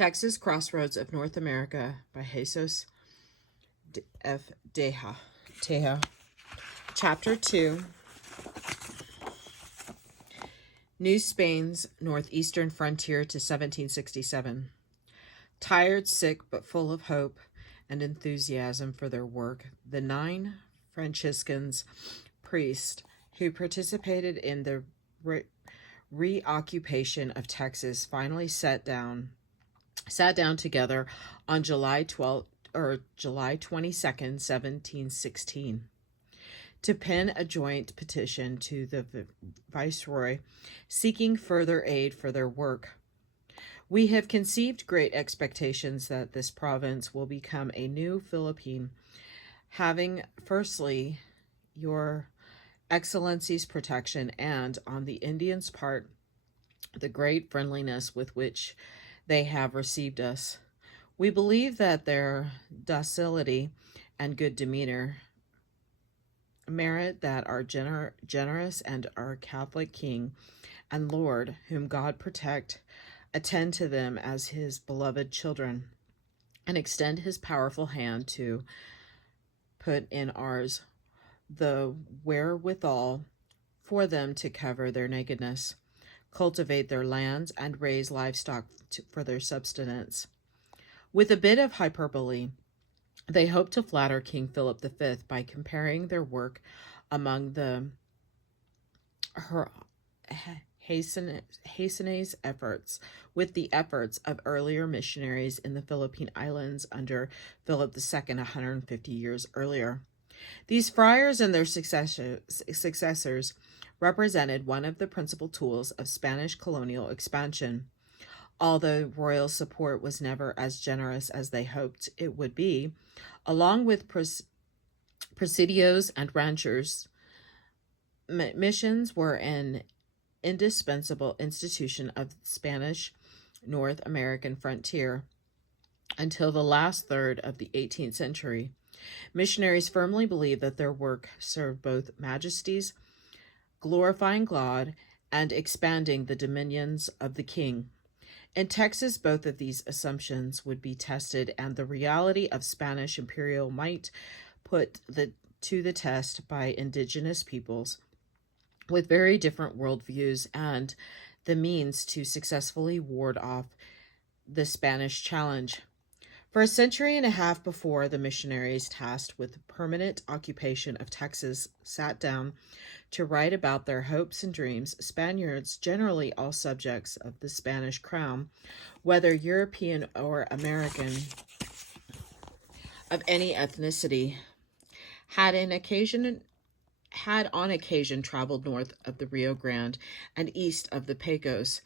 Texas Crossroads of North America by Jesús F. Teja. Chapter 2. New Spain's Northeastern Frontier to 1767. Tired, sick, but full of hope and enthusiasm for their work, the 9 Franciscans priests who participated in the reoccupation of Texas finally sat down together on July 22nd, 1716, to pen a joint petition to the Viceroy seeking further aid for their work. We have conceived great expectations that this province will become a new Philippine, having firstly your Excellency's protection and, on the Indians' part, the great friendliness with which they have received us. We believe that their docility and good demeanor merit that our generous and our Catholic King and Lord, whom God protect, attend to them as his beloved children, and extend his powerful hand to put in ours the wherewithal for them to cover their nakedness, cultivate their lands, and raise livestock for their subsistence. With a bit of hyperbole, they hope to flatter King Philip V by comparing their work among the Hastene's efforts with the efforts of earlier missionaries in the Philippine Islands under Philip II 150 years earlier. These friars and their successors represented one of the principal tools of Spanish colonial expansion. Although royal support was never as generous as they hoped it would be, along with presidios and ranchers, missions were an indispensable institution of the Spanish North American frontier until the last third of the 18th century. Missionaries firmly believed that their work served both majesties, glorifying God, and expanding the dominions of the king. In Texas, both of these assumptions would be tested, and the reality of Spanish imperial might put to the test by indigenous peoples with very different worldviews and the means to successfully ward off the Spanish challenge. For a century and a half before the missionaries tasked with permanent occupation of Texas sat down to write about their hopes and dreams, Spaniards, generally all subjects of the Spanish crown, whether European or American, of any ethnicity, had on occasion traveled north of the Rio Grande and east of the Pecos,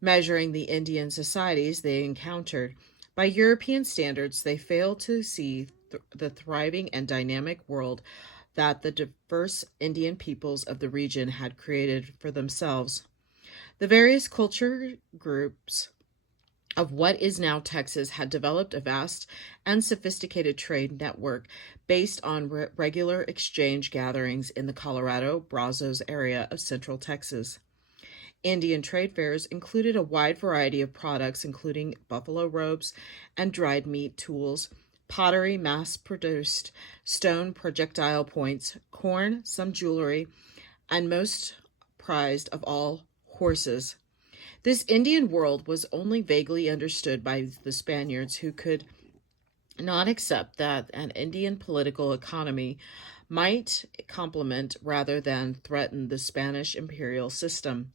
measuring the Indian societies they encountered. By European standards, they failed to see the thriving and dynamic world that the diverse Indian peoples of the region had created for themselves. The various culture groups of what is now Texas had developed a vast and sophisticated trade network based on regular exchange gatherings in the Colorado Brazos area of central Texas. Indian trade fairs included a wide variety of products, including buffalo robes and dried meat tools, pottery, mass-produced stone projectile points, corn, some jewelry, and most prized of all, horses. This Indian world was only vaguely understood by the Spaniards, who could not accept that an Indian political economy might complement rather than threaten the Spanish imperial system.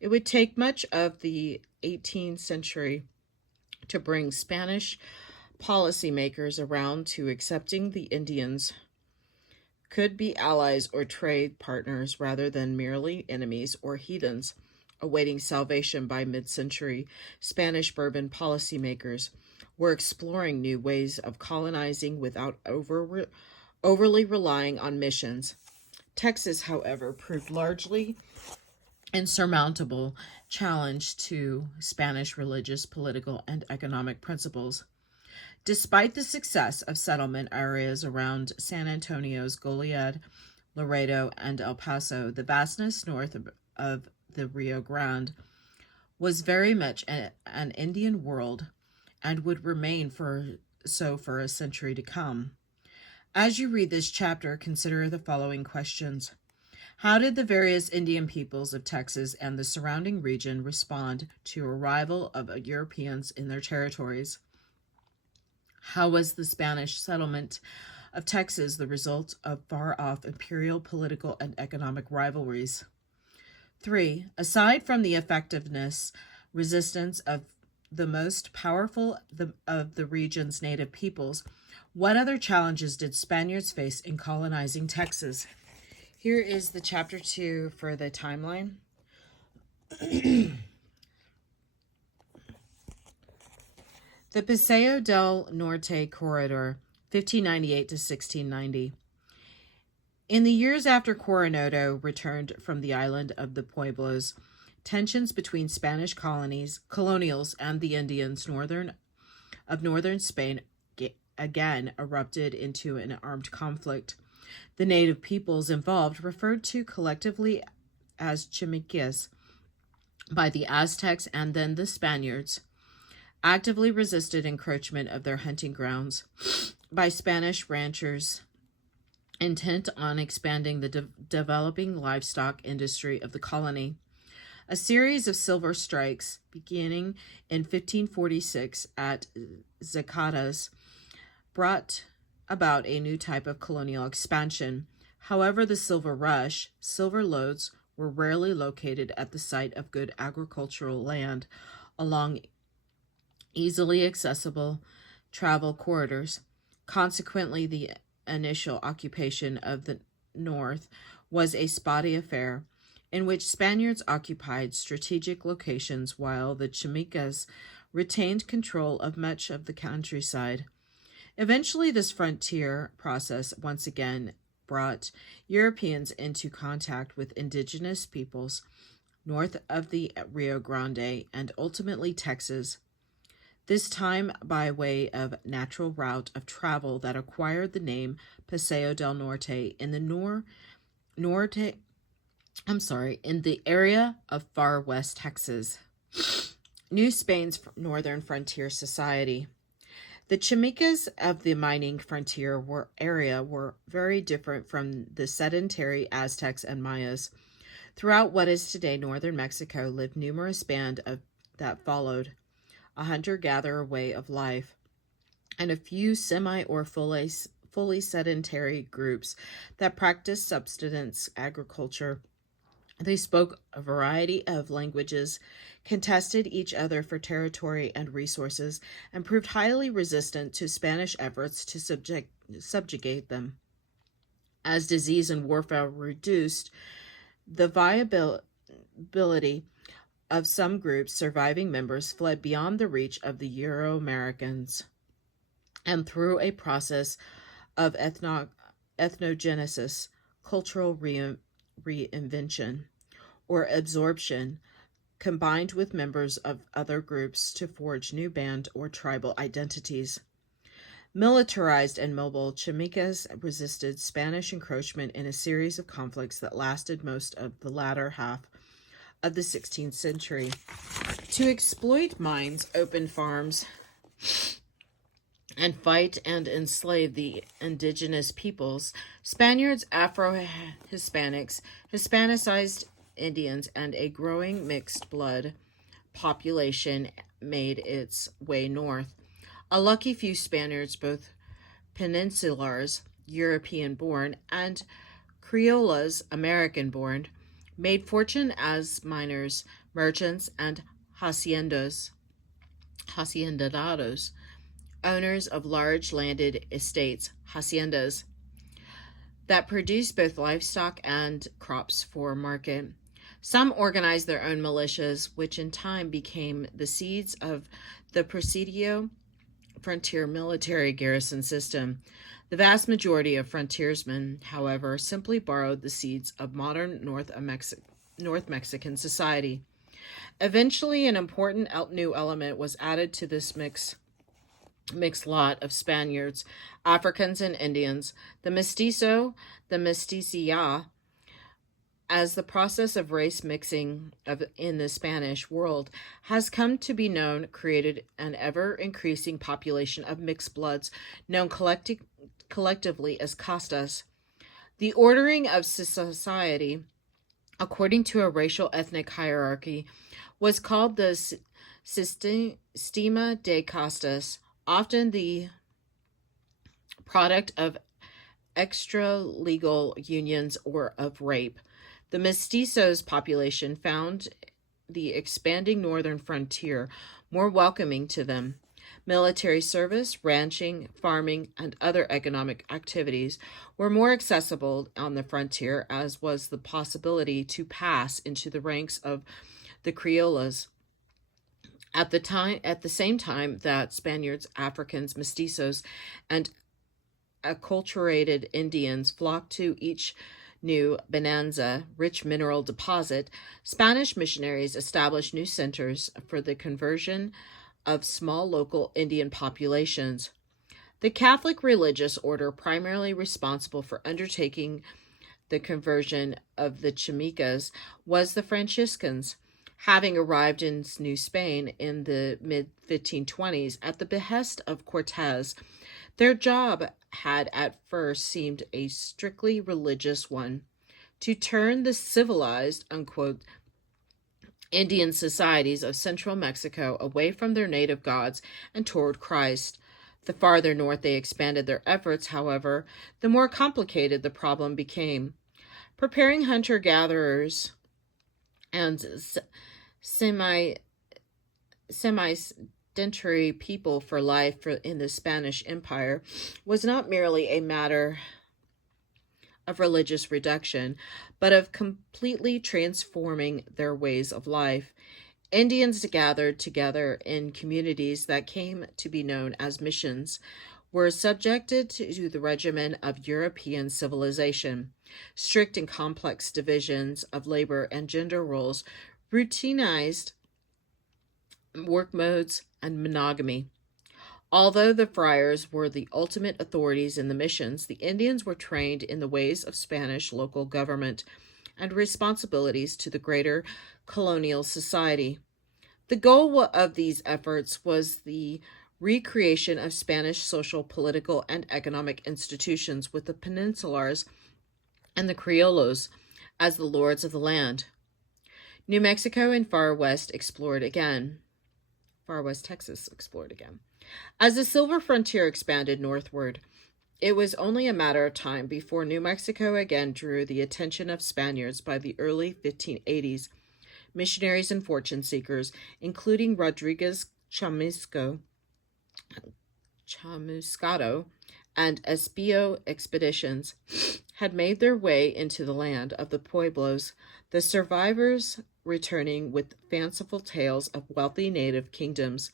It would take much of the 18th century to bring Spanish policymakers around to accepting the Indians could be allies or trade partners rather than merely enemies or heathens awaiting salvation. By mid-century, Spanish Bourbon policymakers were exploring new ways of colonizing without overly relying on missions. Texas, however, proved largely insurmountable challenge to Spanish religious, political, and economic principles. Despite the success of settlement areas around San Antonio's Goliad, Laredo, and El Paso, the vastness north of the Rio Grande was very much an Indian world and would remain for a century to come. As you read this chapter, consider the following questions. How did the various Indian peoples of Texas and the surrounding region respond to arrival of Europeans in their territories? How was the Spanish settlement of Texas the result of far-off imperial political and economic rivalries? 3. Aside from the effectiveness resistance of the most powerful of the region's native peoples, what other challenges did Spaniards face in colonizing Texas? Here is the chapter 2 for the timeline. The Paseo del Norte corridor, 1598 to 1690. In the years after Coronado returned from the island of the Pueblos, tensions between Spanish colonials and the Indians of northern Spain again erupted into an armed conflict. The native peoples involved, referred to collectively as Chimicas by the Aztecs and then the Spaniards, actively resisted encroachment of their hunting grounds by Spanish ranchers intent on expanding the developing livestock industry of the colony. A series of silver strikes, beginning in 1546 at Zacatecas, brought about a new type of colonial expansion. However, the silver rush, silver lodes, were rarely located at the site of good agricultural land along easily accessible travel corridors. Consequently, the initial occupation of the North was a spotty affair in which Spaniards occupied strategic locations while the Chimicas retained control of much of the countryside. Eventually, this frontier process once again brought Europeans into contact with indigenous peoples north of the Rio Grande and ultimately Texas, this time by way of natural route of travel that acquired the name Paseo del Norte in the in the area of far west Texas. New Spain's northern frontier society. The Chimicas of the mining frontier area were very different from the sedentary Aztecs and Mayas. Throughout what is today northern Mexico lived numerous bands that followed a hunter-gatherer way of life, and a few semi or fully sedentary groups that practiced subsistence agriculture. They spoke a variety of languages, contested each other for territory and resources, and proved highly resistant to Spanish efforts to subjugate them. As disease and warfare reduced the viability of some groups, surviving members fled beyond the reach of the Euro-Americans, and through a process of ethnogenesis, cultural reinvention, or absorption, combined with members of other groups to forge new band or tribal identities. Militarized and mobile, Chimicas resisted Spanish encroachment in a series of conflicts that lasted most of the latter half of the 16th century. To exploit mines, open farms, and fight and enslave the indigenous peoples, Spaniards, Afro-Hispanics, Hispanicized Indians, and a growing mixed blood population made its way north. A lucky few Spaniards, both peninsulars, European-born, and Criollas, American-born, made fortune as miners, merchants, and haciendados, owners of large landed estates, haciendas, that produced both livestock and crops for market. Some organized their own militias, which in time became the seeds of the Presidio frontier military garrison system. The vast majority of frontiersmen, however, simply borrowed the seeds of modern North Mexican society. Eventually, an important new element was added to this mixed lot of Spaniards, Africans, and Indians. The mestizo, the mesticia, as the process of race mixing in the Spanish world has come to be known, created an ever-increasing population of mixed bloods known collectively as castas. The ordering of society, according to a racial ethnic hierarchy, was called the Sistema de Castas, often the product of extra-legal unions or of rape. The mestizos population found the expanding northern frontier more welcoming to them. Military service, ranching, farming, and other economic activities were more accessible on the frontier, as was the possibility to pass into the ranks of the criollas. At the same time that Spaniards, Africans, mestizos, and acculturated Indians flocked to each new bonanza, rich mineral deposit, Spanish missionaries established new centers for the conversion of small local Indian populations. The Catholic religious order primarily responsible for undertaking the conversion of the Chimicas was the Franciscans, having arrived in New Spain in the mid-1520s at the behest of Cortes. Their job had at first seemed a strictly religious one, to turn the civilized, unquote, Indian societies of central Mexico away from their native gods and toward Christ. The farther north they expanded their efforts, however, the more complicated the problem became. Preparing hunter-gatherers and semi-sedentary people for life in the Spanish Empire was not merely a matter of religious reduction, but of completely transforming their ways of life. Indians gathered together in communities that came to be known as missions, were subjected to the regimen of European civilization. Strict and complex divisions of labor and gender roles, routinized work modes, and monogamy. Although the friars were the ultimate authorities in the missions, the Indians were trained in the ways of Spanish local government and responsibilities to the greater colonial society. The goal of these efforts was the recreation of Spanish social, political, and economic institutions with the Peninsulars and the Criollos as the lords of the land. New Mexico and Far West Texas explored again. As the silver frontier expanded northward, it was only a matter of time before New Mexico again drew the attention of Spaniards. By the early 1580s. Missionaries and fortune seekers, including Rodriguez Chamuscado and Espio expeditions, had made their way into the land of the Pueblos, the survivors returning with fanciful tales of wealthy native kingdoms.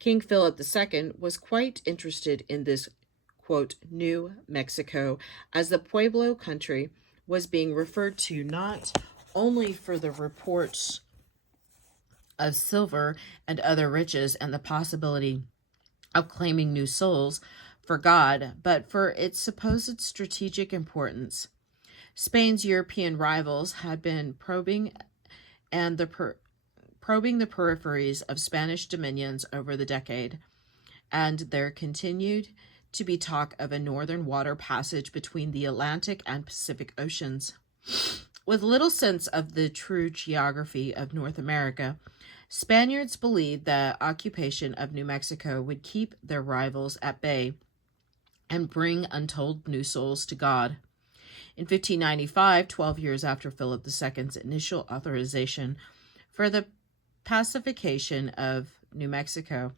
King Philip II was quite interested in this, quote, New Mexico, as the Pueblo country was being referred to not only for the reports of silver and other riches and the possibility of claiming new souls for God, but for its supposed strategic importance. Spain's European rivals had been probing the peripheries of Spanish dominions over the decade, and there continued to be talk of a northern water passage between the Atlantic and Pacific Oceans. With little sense of the true geography of North America, Spaniards believed that occupation of New Mexico would keep their rivals at bay and bring untold new souls to God. In 1595, 12 years after Philip II's initial authorization for the pacification of New Mexico,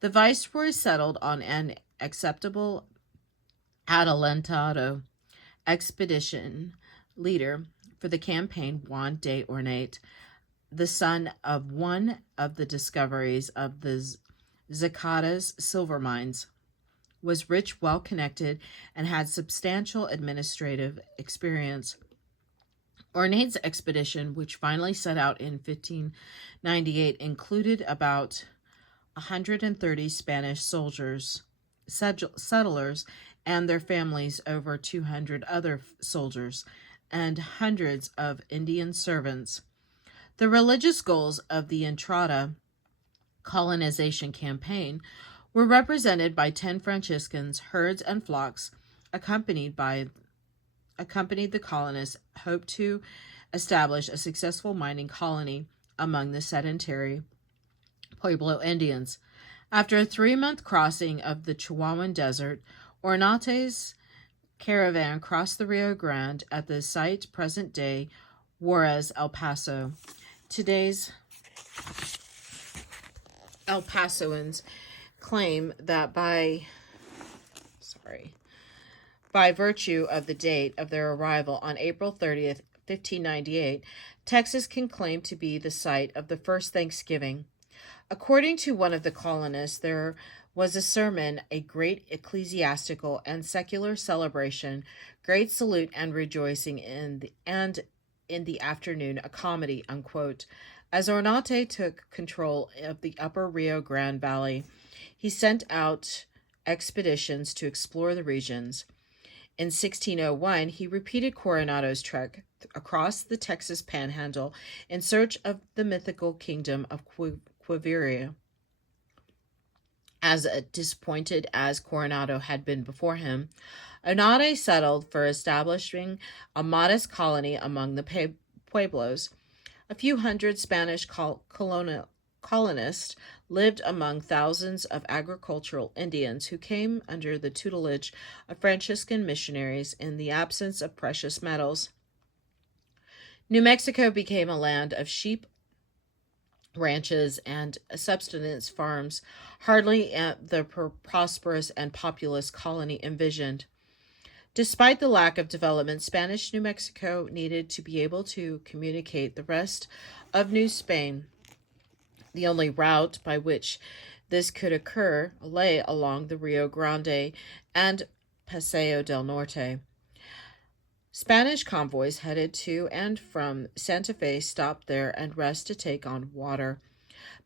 the viceroy settled on an acceptable adelantado expedition leader for the campaign. Juan de Ornate, the son of one of the discoveries of the Zacatecas silver mines, was rich, well-connected, and had substantial administrative experience. Ornate's expedition, which finally set out in 1598, included about 130 Spanish soldiers, settlers, and their families, over 200 other soldiers. and hundreds of Indian servants. The religious goals of the Entrada colonization campaign were represented by 10 Franciscans, herds and flocks, accompanied the colonists hoped to establish a successful mining colony among the sedentary Pueblo Indians. After a 3-month crossing of the Chihuahuan Desert, Ornate's caravan crossed the Rio Grande at the site present-day Juarez, El Paso. Today's El Pasoans claim that by virtue of the date of their arrival on April 30th, 1598, Texas can claim to be the site of the first Thanksgiving. According to one of the colonists, there was a sermon, a great ecclesiastical and secular celebration, great salute and rejoicing, and in the afternoon a comedy, unquote. As Ornate took control of the upper Rio Grande Valley, he sent out expeditions to explore the regions. In 1601, he repeated Coronado's trek across the Texas Panhandle in search of the mythical kingdom of Quiveria. As disappointed as Coronado had been before him, Onate settled for establishing a modest colony among the Pueblos. A few hundred Spanish colonists lived among thousands of agricultural Indians who came under the tutelage of Franciscan missionaries in the absence of precious metals. New Mexico became a land of sheep ranches and subsistence farms, hardly the prosperous and populous colony envisioned. Despite the lack of development, Spanish New Mexico needed to be able to communicate the rest of New Spain. The only route by which this could occur lay along the Rio Grande and Paseo del Norte. Spanish convoys headed to and from Santa Fe stopped there and rest to take on water.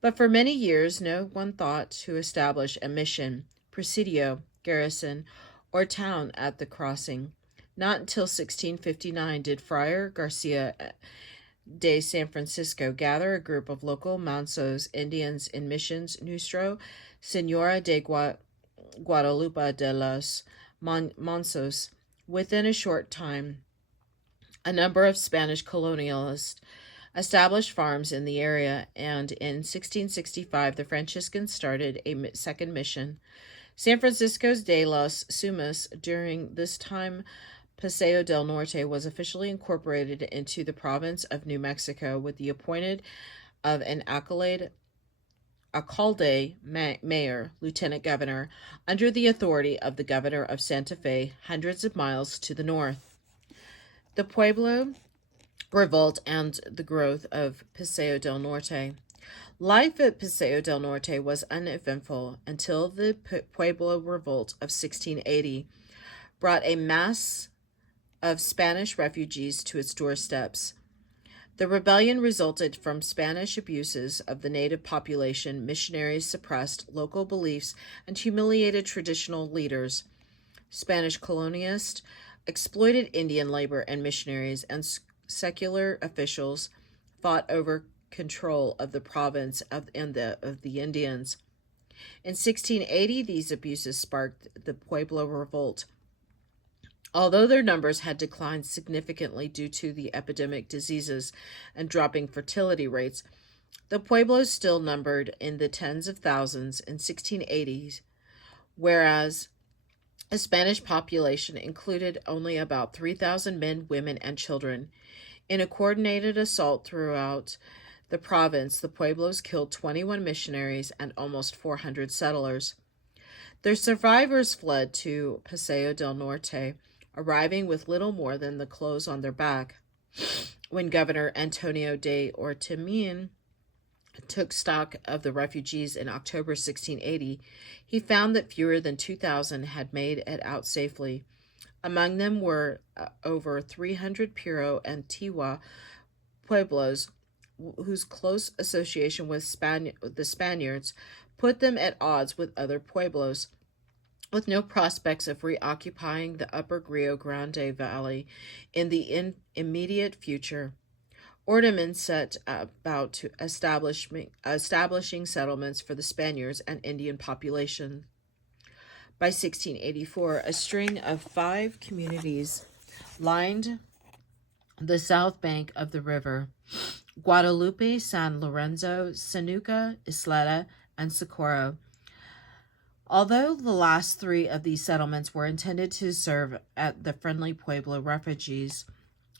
But for many years no one thought to establish a mission, presidio, garrison, or town at the crossing. Not until 1659 did Friar Garcia de San Francisco gather a group of local Mansos Indians in Missions Nuestro Señora de Guadalupe de los Mansos. Within a short time, a number of Spanish colonialists established farms in the area, and in 1665 the Franciscans started a second mission. San Francisco de los Sumas. During this time, Paseo del Norte was officially incorporated into the province of New Mexico with the appointment of an alcalde mayor, lieutenant governor, under the authority of the governor of Santa Fe, hundreds of miles to the north. The Pueblo Revolt and the growth of Paseo del Norte. Life at Paseo del Norte was uneventful until the Pueblo Revolt of 1680 brought a mass of Spanish refugees to its doorsteps. The rebellion resulted from Spanish abuses of the native population. Missionaries suppressed local beliefs and humiliated traditional leaders. Spanish colonialists exploited Indian labor, and missionaries and secular officials fought over control of the province of the Indians. In 1680, these abuses sparked the Pueblo Revolt. Although their numbers had declined significantly due to the epidemic diseases and dropping fertility rates, the Pueblos still numbered in the tens of thousands in 1680s, whereas a Spanish population included only about 3,000 men, women, and children. In a coordinated assault throughout the province, the Pueblos killed 21 missionaries and almost 400 settlers. Their survivors fled to Paseo del Norte, arriving with little more than the clothes on their back. When Governor Antonio de Ortimin took stock of the refugees in October 1680, he found that fewer than 2,000 had made it out safely. Among them were over 300 Puro and Teja Pueblos, whose close association with the Spaniards put them at odds with other Pueblos. with no prospects of reoccupying the upper Rio Grande Valley in the immediate future. Ordeman set about to establishing settlements for the Spaniards and Indian population. By 1684, a string of 5 communities lined the south bank of the river: Guadalupe, San Lorenzo, Sanuca, Isleta, and Socorro. Although the last 3 of these settlements were intended to serve at the friendly Pueblo refugees,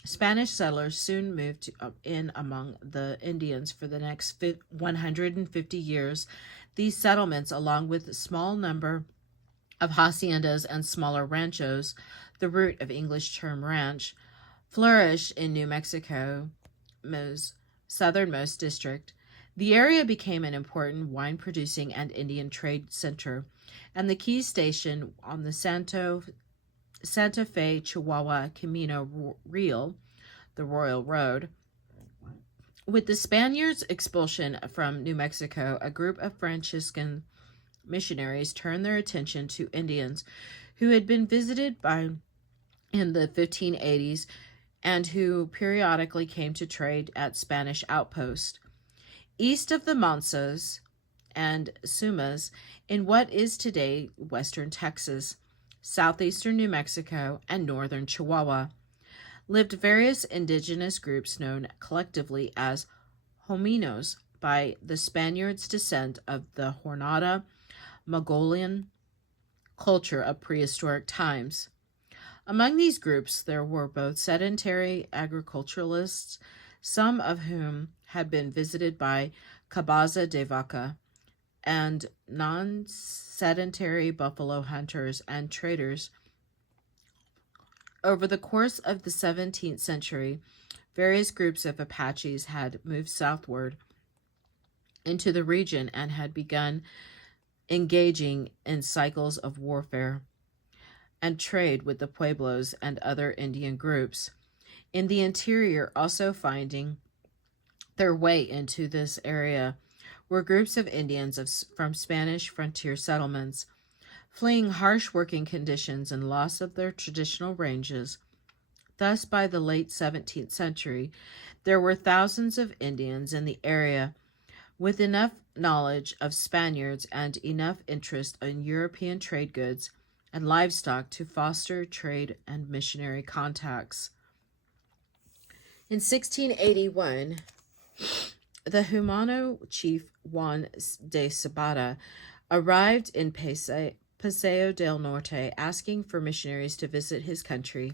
Spanish settlers soon moved in among the Indians for the next 150 years. These settlements, along with a small number of haciendas and smaller ranchos, the root of English term ranch, flourished in New Mexico's southernmost district. The area became an important wine-producing and Indian trade center, and the key station on the Santa Fe Chihuahua Camino Real, the Royal Road. With the Spaniards' expulsion from New Mexico, a group of Franciscan missionaries turned their attention to Indians who had been visited by in the 1580s and who periodically came to trade at Spanish outposts. East of the Mansos and Sumas, in what is today western Texas, southeastern New Mexico, and northern Chihuahua, lived various indigenous groups known collectively as Hominos by the Spaniards' descent of the Jornada Mongolian culture of prehistoric times. Among these groups there were both sedentary agriculturalists, some of whom had been visited by Cabaza de Vaca, and non-sedentary buffalo hunters and traders. Over the course of the 17th century, various groups of Apaches had moved southward into the region and had begun engaging in cycles of warfare and trade with the Pueblos and other Indian groups in the interior. Also finding their way into this area were groups of Indians from Spanish frontier settlements, fleeing harsh working conditions and loss of their traditional ranges. Thus, by the late 17th century, there were thousands of Indians in the area with enough knowledge of Spaniards and enough interest in European trade goods and livestock to foster trade and missionary contacts. In 1681, the Humano chief Juan de Zapata arrived in Paseo del Norte, asking for missionaries to visit his country.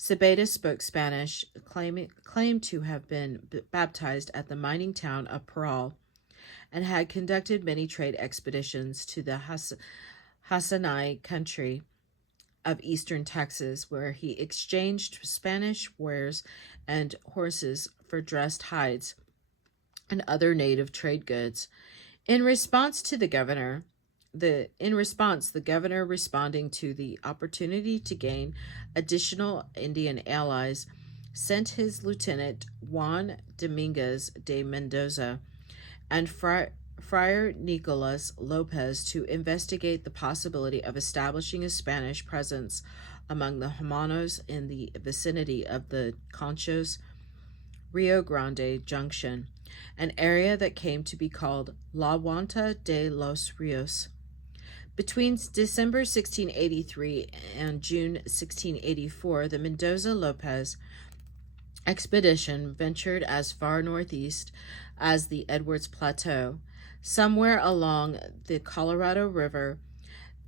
Zapata spoke Spanish, claimed to have been baptized at the mining town of Parral, and had conducted many trade expeditions to the Hasinai country of eastern Texas, where he exchanged Spanish wares and horses for dressed hides and other native trade goods. In response, the governor, responding to the opportunity to gain additional Indian allies, sent his lieutenant Juan Dominguez de Mendoza and Friar Nicolas Lopez to investigate the possibility of establishing a Spanish presence among the Humanos in the vicinity of the Conchos Rio Grande Junction, an area that came to be called La Huanta de los Rios. Between December 1683 and June 1684, the Mendoza-Lopez expedition ventured as far northeast as the Edwards Plateau. Somewhere along the Colorado River,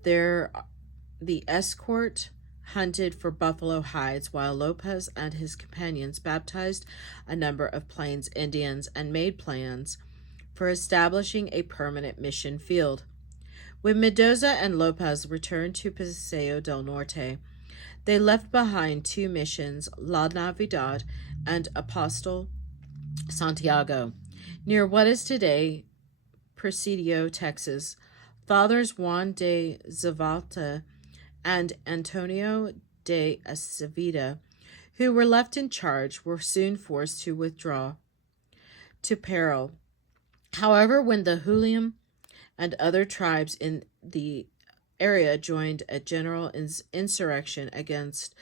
there the escort hunted for buffalo hides, while Lopez and his companions baptized a number of Plains Indians and made plans for establishing a permanent mission field. When Mendoza and Lopez returned to Paseo del Norte, they left behind 2 missions, La Navidad and Apostol Santiago, near what is today Presidio, Texas. Fathers Juan de Zavalta and Antonio de Aceveda, who were left in charge, were soon forced to withdraw to Parral. However, when the Julian and other tribes in the area joined a general insurrection against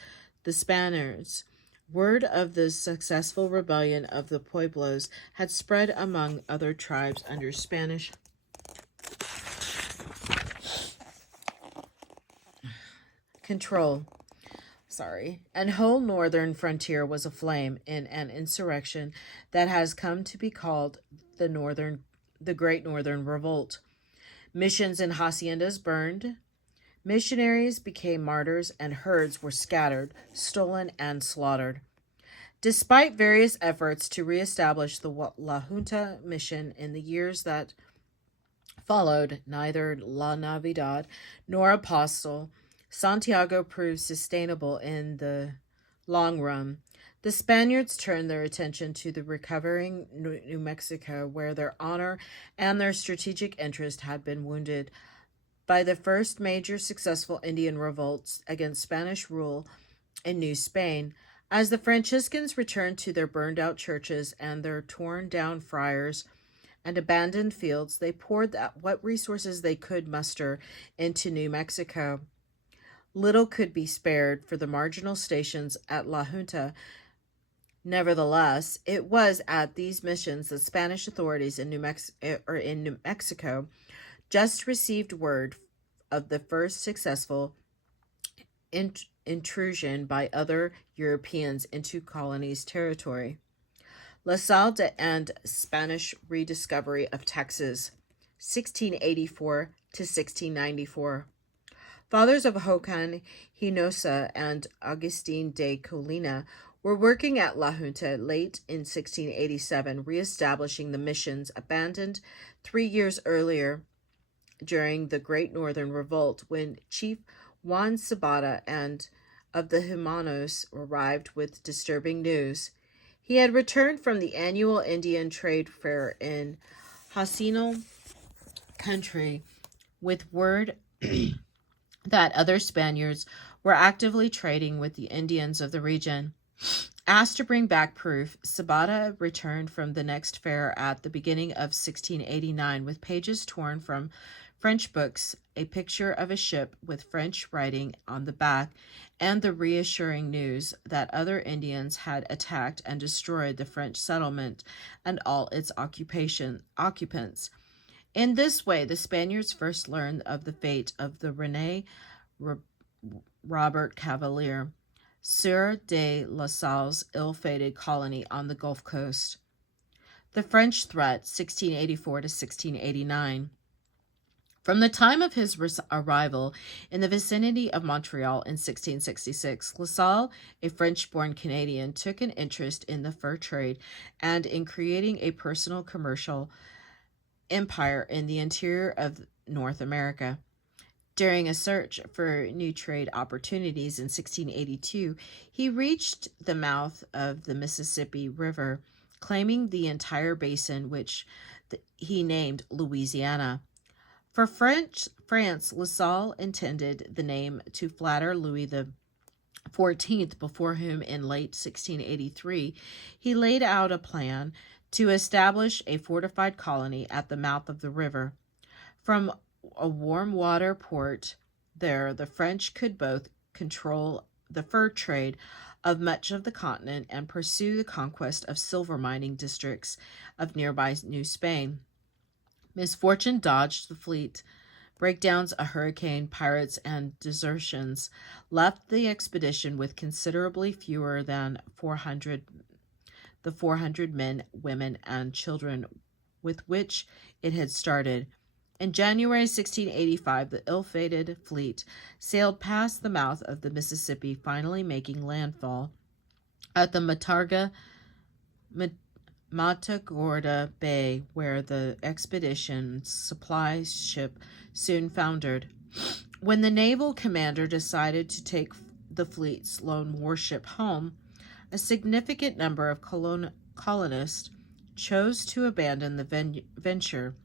the Spaniards. Word of the successful rebellion of the Pueblos had spread among other tribes under Spanish control. And whole northern frontier was aflame in an insurrection that has come to be called the Great Northern Revolt. Missions and haciendas burned, missionaries became martyrs, and herds were scattered, stolen, and slaughtered. Despite various efforts to reestablish the La Junta mission in the years that followed, neither La Navidad nor Apostle Santiago proved sustainable in the long run. The Spaniards turned their attention to the recovering New Mexico, where their honor and their strategic interest had been wounded by the first major successful Indian revolts against Spanish rule in New Spain. As the Franciscans returned to their burned-out churches and their torn-down friars and abandoned fields, they poured what resources they could muster into New Mexico. Little could be spared for the marginal stations at La Junta. Nevertheless, it was at these missions that Spanish authorities in New Mexico just received word of the first successful intrusion by other Europeans into colonies' territory. La Salle and Spanish rediscovery of Texas, 1684 to 1694. Fathers of Joaquin Hinosa and Agustin de Colina were working at La Junta late in 1687, reestablishing the missions abandoned 3 years earlier during the Great Northern Revolt, when Chief Juan Sabata and of the Humanos arrived with disturbing news. He had returned from the annual Indian trade fair in Hasinal country with word that other Spaniards were actively trading with the Indians of the region. Asked to bring back proof, Sabata returned from the next fair at the beginning of 1689 with pages torn from French books, a picture of a ship with French writing on the back, and the reassuring news that other Indians had attacked and destroyed the French settlement and all its occupants. In this way, the Spaniards first learned of the fate of the René Robert Cavalier, Sieur de La Salle's ill-fated colony on the Gulf Coast. The French threat, 1684 to 1689. From the time of his arrival in the vicinity of Montreal in 1666, La Salle, a French-born Canadian, took an interest in the fur trade and in creating a personal commercial empire in the interior of North America. During a search for new trade opportunities in 1682, he reached the mouth of the Mississippi River, claiming the entire basin, which he named Louisiana. For France, La Salle intended the name to flatter Louis XIV, before whom in late 1683 he laid out a plan to establish a fortified colony at the mouth of the river. From a warm water port there, the French could both control the fur trade of much of the continent and pursue the conquest of silver mining districts of nearby New Spain. Misfortune dodged the fleet. Breakdowns, a hurricane, pirates, and desertions left the expedition with considerably fewer than 400 men, women, and children with which it had started. In January 1685, the ill-fated fleet sailed past the mouth of the Mississippi, finally making landfall at the Matagorda Bay, where the expedition's supply ship soon foundered. When the naval commander decided to take the fleet's lone warship home, a significant number of colonists chose to abandon the venture.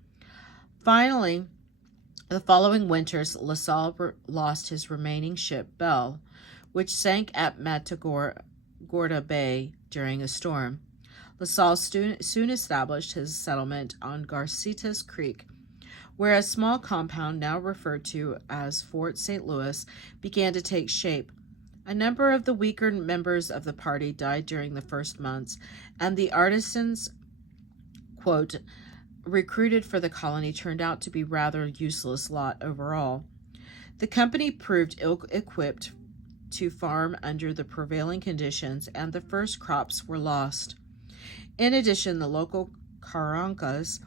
Finally, the following winters, La Salle lost his remaining ship, Belle, which sank at Matagorda Bay during a storm. La Salle soon established his settlement on Garcitas Creek, where a small compound, now referred to as Fort St. Louis, began to take shape. A number of the weaker members of the party died during the first months, and the artisans, quote, recruited for the colony turned out to be rather useless lot overall. The company proved ill-equipped to farm under the prevailing conditions, and the first crops were lost. In addition, the local Carancas,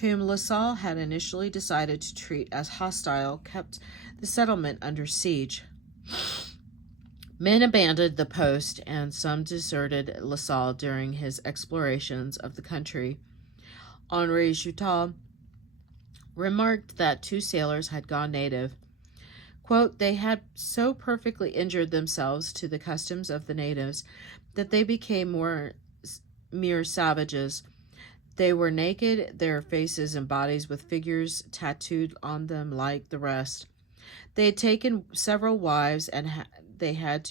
whom La Salle had initially decided to treat as hostile, kept the settlement under siege. Men abandoned the post, and some deserted La Salle during his explorations of the country. Henri Joutel remarked that 2 sailors had gone native. Quote, they had so perfectly injured themselves to the customs of the natives that they became mere savages. They were naked, their faces and bodies with figures tattooed on them like the rest. They had taken several wives, and they had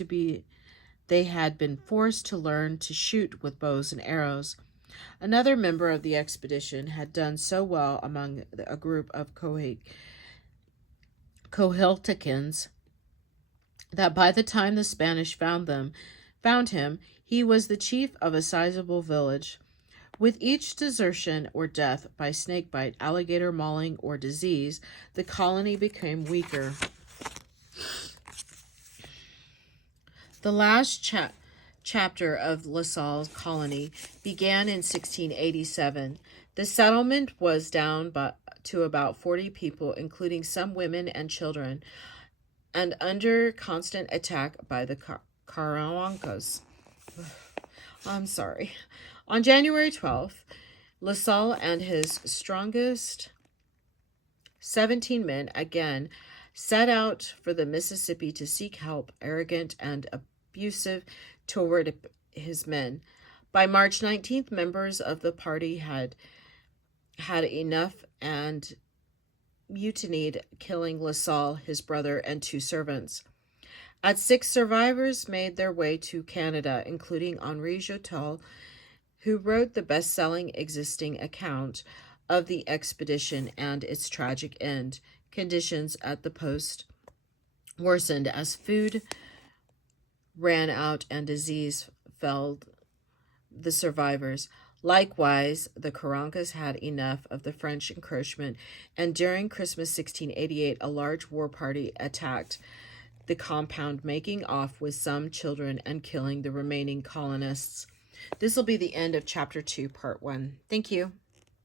been forced to learn to shoot with bows and arrows. Another member of the expedition had done so well among a group of Cohilticans that by the time the Spanish found him, he was the chief of a sizable village. With each desertion or death by snakebite, alligator mauling, or disease, the colony became weaker. The last chapter of La Salle's colony began in 1687. The settlement was down to about 40 people, including some women and children, and under constant attack by the Carancas. I'm sorry. On January 12th, La Salle and his strongest 17 men again set out for the Mississippi to seek help, arrogant and abusive toward his men. By March 19th, members of the party had enough and mutinied, killing La Salle, his brother, and 2 servants. At 6 survivors made their way to Canada, including Henri Joutel, who wrote the best-selling existing account of the expedition and its tragic end. Conditions at the post worsened as food ran out and disease felled the survivors. Likewise, the Carancas had enough of the French encroachment, and during Christmas 1688, a large war party attacked the compound, making off with some children and killing the remaining colonists. This will be the end of Chapter 2, Part 1. Thank you.